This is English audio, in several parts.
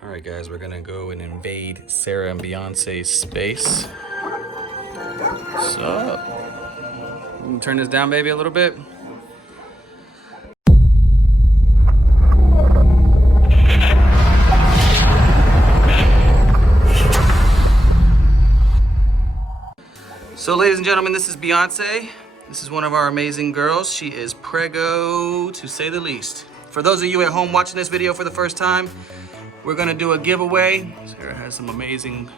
All right, guys, we're gonna go and invade Sarah and Beyonce's space. What's up? Turn this down, baby, a little bit. So, ladies and gentlemen, this is Beyonce. This is one of our amazing girls. She is preggo, to say the least. For those of you at home watching this video for the first time, we're gonna do a giveaway. Sarah has some amazing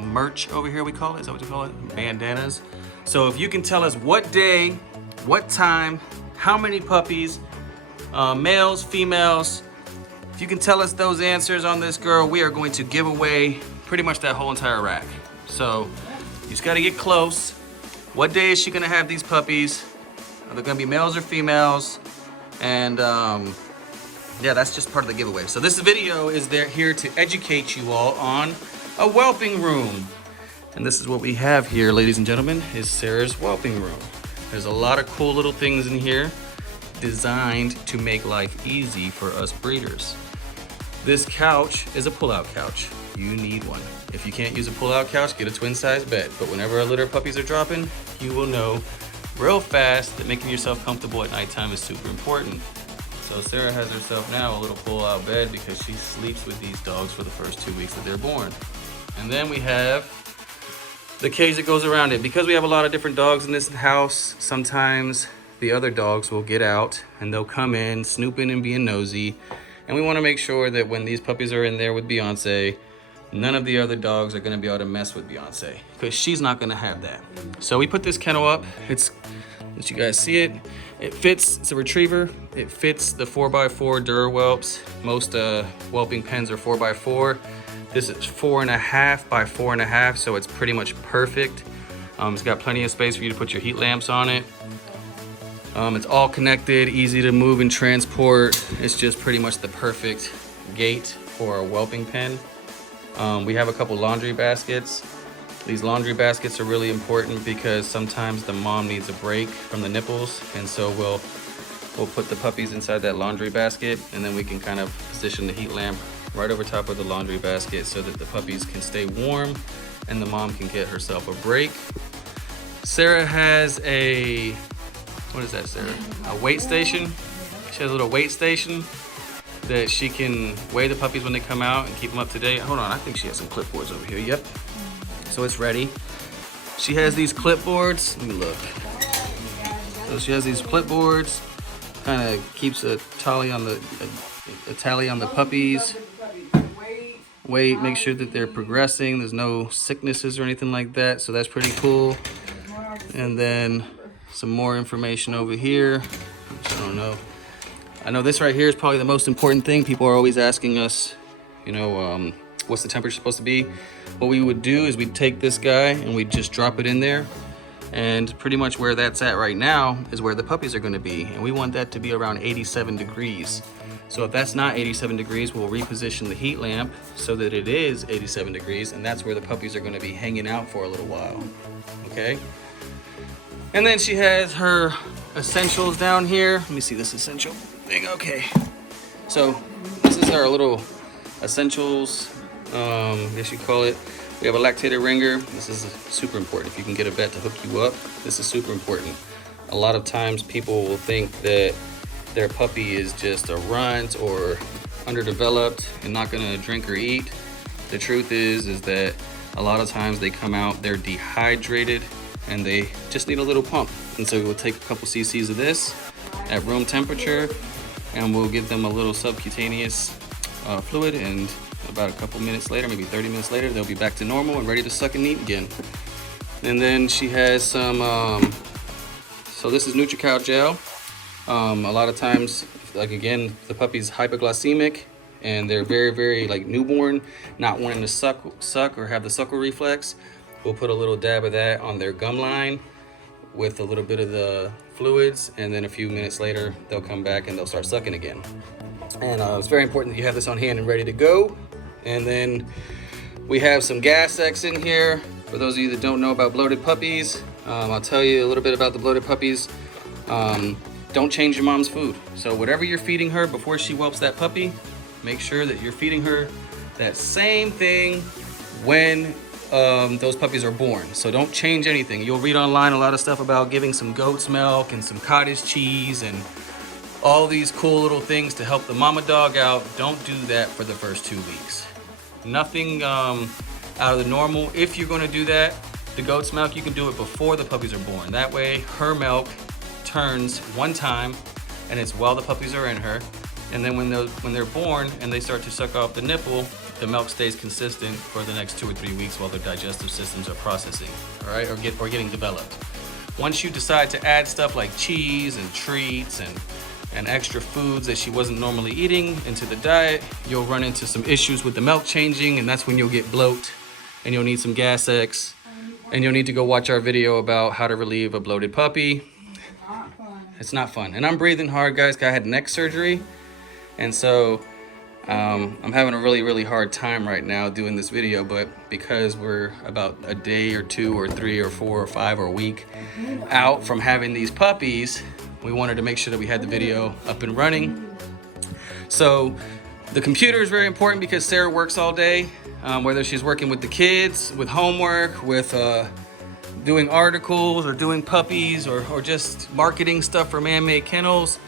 merch over here, we call it. Is that what you call it? Bandanas. So if you can tell us what day, what time, how many puppies, males, females, if you can tell us those answers on this girl, we are going to give away pretty much that whole entire rack. So you just gotta get close. What day is she gonna have these puppies? Are they gonna be males or females? And yeah, that's just part of the giveaway. So this video is here to educate you all on a whelping room. And this is what we have here, ladies and gentlemen, is Sarah's whelping room. There's a lot of cool little things in here designed to make life easy for us breeders. This couch is a pull-out couch. You need one. If you can't use a pull-out couch, get a twin-size bed. But whenever a litter of puppies are dropping, you will know real fast that making yourself comfortable at nighttime is super important. So Sarah has herself now a little pull-out bed because she sleeps with these dogs for the first 2 weeks that they're born. And then we have the cage that goes around it. Because we have a lot of different dogs in this house, sometimes the other dogs will get out and they'll come in, snooping and being nosy. And we want to make sure that when these puppies are in there with Beyonce, none of the other dogs are going to be able to mess with Beyonce because she's not going to have that. So we put this kennel up. It's, let you guys see it. It fits, it's a retriever. It fits the 4x4 Dura Whelps. Most whelping pens are 4x4. This is 4.5 by 4.5, so it's pretty much perfect. It's got plenty of space for you to put your heat lamps on it. It's all connected, easy to move and transport. It's just pretty much the perfect gate for a whelping pen. We have a couple laundry baskets. These laundry baskets are really important because sometimes the mom needs a break from the nipples, and so we'll put the puppies inside that laundry basket, and then we can kind of position the heat lamp right over top of the laundry basket so that the puppies can stay warm and the mom can get herself a break. Sarah has a, what is that, Sarah? A weight station. She has a little weight station that she can weigh the puppies when they come out and keep them up to date. Hold on, I think she has some clipboards over here. Yep. So it's ready. She has these clipboards. Let me look. So she has these clipboards. Kind of keeps a tally on the puppies. Weight, make sure that they're progressing. There's no sicknesses or anything like that. So that's pretty cool. And then some more information over here, which I don't know. I know this right here is probably the most important thing. People are always asking us, you know, what's the temperature supposed to be? What we would do is we'd take this guy and we'd just drop it in there. And pretty much where that's at right now is where the puppies are gonna be. And we want that to be around 87 degrees. So if that's not 87 degrees, we'll reposition the heat lamp so that it is 87 degrees. And that's where the puppies are gonna be hanging out for a little while, okay? And then she has her essentials down here. Let me see this essential thing, okay. So this is our little essentials, I guess you call it. We have a lactated ringer. This is super important. If you can get a vet to hook you up, this is super important. A lot of times people will think that their puppy is just a runt or underdeveloped and not gonna drink or eat. The truth is that a lot of times they come out, they're dehydrated and they just need a little pump. And so we'll take a couple cc's of this at room temperature and we'll give them a little subcutaneous fluid, and about a couple minutes later, maybe 30 minutes later, they'll be back to normal and ready to suck and eat again. And then she has some, so this is NutriCal gel. A lot of times, like again, the puppy's hypoglycemic and they're very, very like newborn, not wanting to suck or have the suckle reflex. We'll put a little dab of that on their gum line with a little bit of the fluids, and then a few minutes later, they'll come back and they'll start sucking again. And it's very important that you have this on hand and ready to go. And then we have some gas X in here. For those of you that don't know about bloated puppies, I'll tell you a little bit about the bloated puppies. Don't change your mom's food. So whatever you're feeding her before she whelps that puppy, make sure that you're feeding her that same thing when those puppies are born. So don't change anything. You'll read online a lot of stuff about giving some goat's milk and some cottage cheese and all these cool little things to help the mama dog out. Don't do that for the first 2 weeks. Nothing out of the normal. If you're going to do that, the goat's milk, you can do it before the puppies are born. That way her milk turns one time and it's while the puppies are in her. And then when they're born and they start to suck off the nipple, the milk stays consistent for the next 2 or 3 weeks while their digestive systems are processing, all right, or getting developed. Once you decide to add stuff like cheese and treats and extra foods that she wasn't normally eating into the diet, you'll run into some issues with the milk changing, and that's when you'll get bloat and you'll need some gas X, and you'll need to go watch our video about how to relieve a bloated puppy. It's not fun. And I'm breathing hard, guys, because I had neck surgery. And so I'm having a really hard time right now doing this video, but because we're about a day or 2 or 3 or 4 or 5 or a week out from having these puppies, we wanted to make sure that we had the video up and running. So the computer is very important because Sarah works all day, whether she's working with the kids, with homework, with doing articles or doing puppies or just marketing stuff for man-made kennels.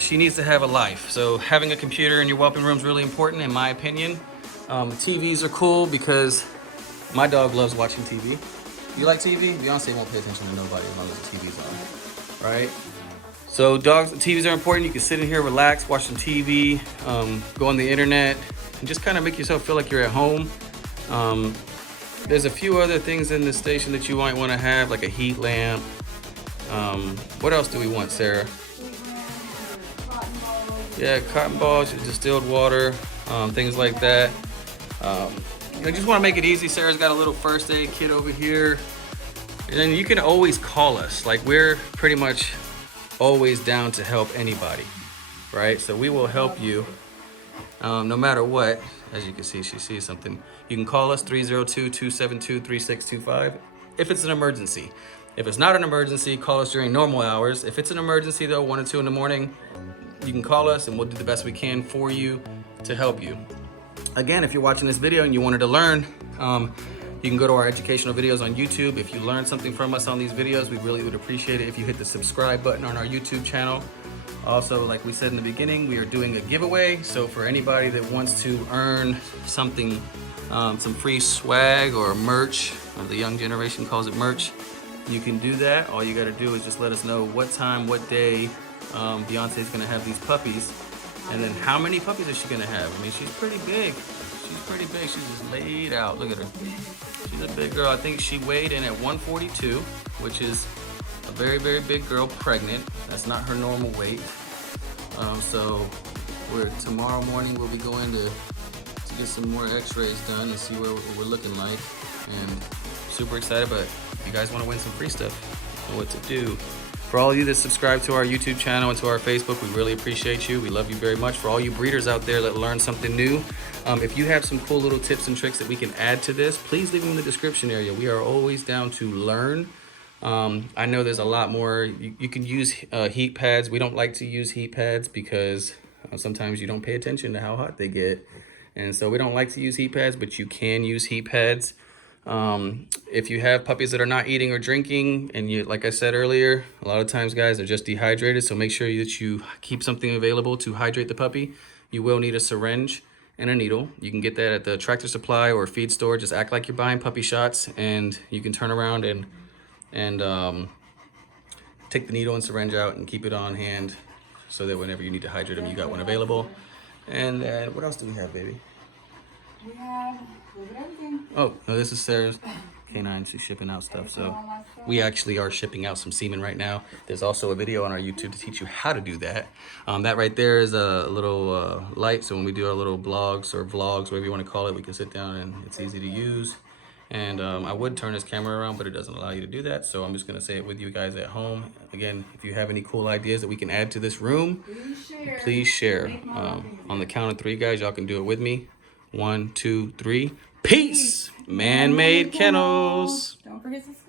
She needs to have a life. So having a computer in your whelping room is really important, in my opinion. TVs are cool because my dog loves watching TV. You like TV? Beyonce won't pay attention to nobody as long as the TV's on, right? So TVs are important. You can sit in here, relax, watch some TV, go on the internet, and just kind of make yourself feel like you're at home. There's a few other things in this station that you might want to have, like a heat lamp. What else do we want, Sarah? Yeah, cotton balls, distilled water, things like that. I just want to make it easy. Sarah's got a little first aid kit over here. And then you can always call us. Like, we're pretty much always down to help anybody, right? So we will help you no matter what. As you can see, she sees something. You can call us 302-272-3625 if it's an emergency. If it's not an emergency, call us during normal hours. If it's an emergency though, 1 or 2 in the morning, you can call us and we'll do the best we can for you to help you. Again, if you're watching this video and you wanted to learn, you can go to our educational videos on YouTube. If you learned something from us on these videos, we really would appreciate it if you hit the subscribe button on our YouTube channel. Also, like we said in the beginning, we are doing a giveaway. So for anybody that wants to earn something, some free swag or merch, or the young generation calls it merch, you can do that. All you gotta do is just let us know what time, what day Beyonce's gonna have these puppies, and then how many puppies is she gonna have? I mean, she's pretty big. She's pretty big. She's just laid out. Look at her. She's a big girl. I think she weighed in at 142, which is a very big girl pregnant. That's not her normal weight. So tomorrow morning we'll be going to get some more x-rays done and see what we're looking like. And super excited, but if you guys want to win some free stuff, you know what to do. For all of you that subscribe to our YouTube channel and to our Facebook, we really appreciate you. We love you very much. For all you breeders out there that learn something new, if you have some cool little tips and tricks that we can add to this, please leave them in the description area. We are always down to learn. I know there's a lot more. You can use heat pads. We don't like to use heat pads because sometimes you don't pay attention to how hot they get. And so we don't like to use heat pads, but you can use heat pads. If you have puppies that are not eating or drinking, and you, like I said earlier, a lot of times, guys, they're just dehydrated. So make sure that you keep something available to hydrate the puppy. You will need a syringe and a needle. You can get that at the Tractor Supply or feed store. Just act like you're buying puppy shots, and you can turn around and take the needle and syringe out and keep it on hand so that whenever you need to hydrate them, you got one available. And what else do we have, baby? We have everything. Oh, no, this is Sarah's canine. She's shipping out stuff. So we actually are shipping out some semen right now. There's also a video on our YouTube to teach you how to do that. That right there is a little light. So when we do our little blogs or vlogs, whatever you want to call it, we can sit down and it's easy to use. And I would turn this camera around, but it doesn't allow you to do that. So I'm just going to say it with you guys at home. Again, if you have any cool ideas that we can add to this room, please share. On the count of 3, guys, y'all can do it with me. 1, 2, 3. Peace! Man-made kennels. Don't forget to subscribe.